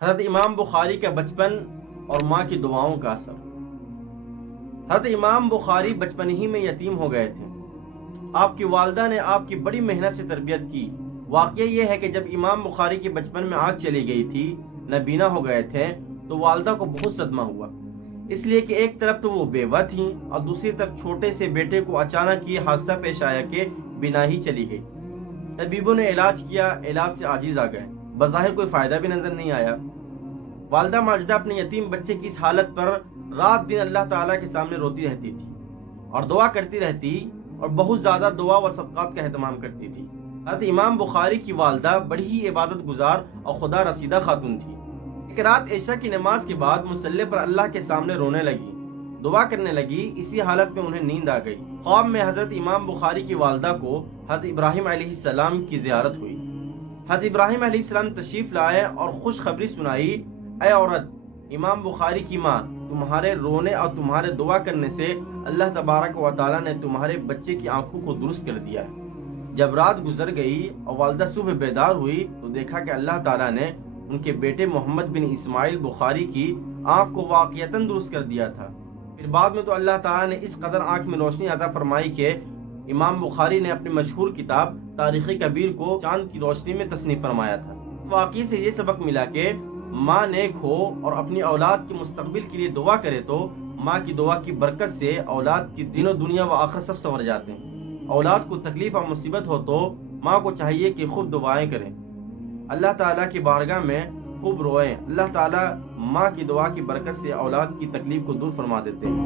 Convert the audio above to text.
حضرت امام بخاری کا بچپن اور ماں کی دعاؤں کا اثر۔ حضرت امام بخاری بچپن ہی میں یتیم ہو گئے تھے۔ آپ کی والدہ نے آپ کی بڑی محنت سے تربیت کی۔ واقعہ یہ ہے کہ جب امام بخاری کے بچپن میں آنکھ چلی گئی تھی، نابینا ہو گئے تھے، تو والدہ کو بہت صدمہ ہوا، اس لیے کہ ایک طرف تو وہ بیوہ تھیں اور دوسری طرف چھوٹے سے بیٹے کو اچانک یہ حادثہ پیش آیا کہ بنا ہی چلی گئی۔ طبیبوں نے علاج کیا، علاج سے عاجز آ گئے، بظاہر کوئی فائدہ بھی نظر نہیں آیا۔ والدہ ماجدہ اپنے یتیم بچے کی اس حالت پر رات دن اللہ تعالیٰ کے سامنے روتی رہتی تھی اور دعا کرتی رہتی، اور بہت زیادہ دعا و صدقات کا اہتمام کرتی تھی۔ حضرت امام بخاری کی والدہ بڑی ہی عبادت گزار اور خدا رسیدہ خاتون تھی۔ ایک رات عشاء کی نماز کے بعد مصلی پر اللہ کے سامنے رونے لگی، دعا کرنے لگی۔ اسی حالت میں انہیں نیند آ گئی۔ خواب میں حضرت امام بخاری کی والدہ کو حضرت ابراہیم علیہ السلام کی زیارت ہوئی۔ حضرت ابراہیم علیہ السلام تشریف لائے اور خوشخبری سنائی، اے عورت، امام بخاری کی ماں، تمہارے رونے اور تمہارے دعا کرنے سے اللہ تبارک و تعالیٰ نے تمہارے بچے کی آنکھوں کو درست کر دیا ہے۔ جب رات گزر گئی اور والدہ صبح بیدار ہوئی تو دیکھا کہ اللہ تعالیٰ نے ان کے بیٹے محمد بن اسماعیل بخاری کی آنکھ کو واقعتاً درست کر دیا تھا۔ پھر بعد میں تو اللہ تعالیٰ نے اس قدر آنکھ میں روشنی عطا فرمائی کہ امام بخاری نے اپنی مشہور کتاب تاریخ کبیر کو چاند کی روشنی میں تصنیف فرمایا تھا۔ واقعی سے یہ سبق ملا کہ ماں نیک ہو اور اپنی اولاد کے مستقبل کے لیے دعا کرے تو ماں کی دعا کی برکت سے اولاد کی دین و دنیا و آخرت سب سنور جاتے ہیں۔ اولاد کو تکلیف اور مصیبت ہو تو ماں کو چاہیے کہ خوب دعائیں کریں، اللہ تعالیٰ کی بارگاہ میں خوب روئیں۔ اللہ تعالیٰ ماں کی دعا کی برکت سے اولاد کی تکلیف کو دور فرما دیتے ہیں۔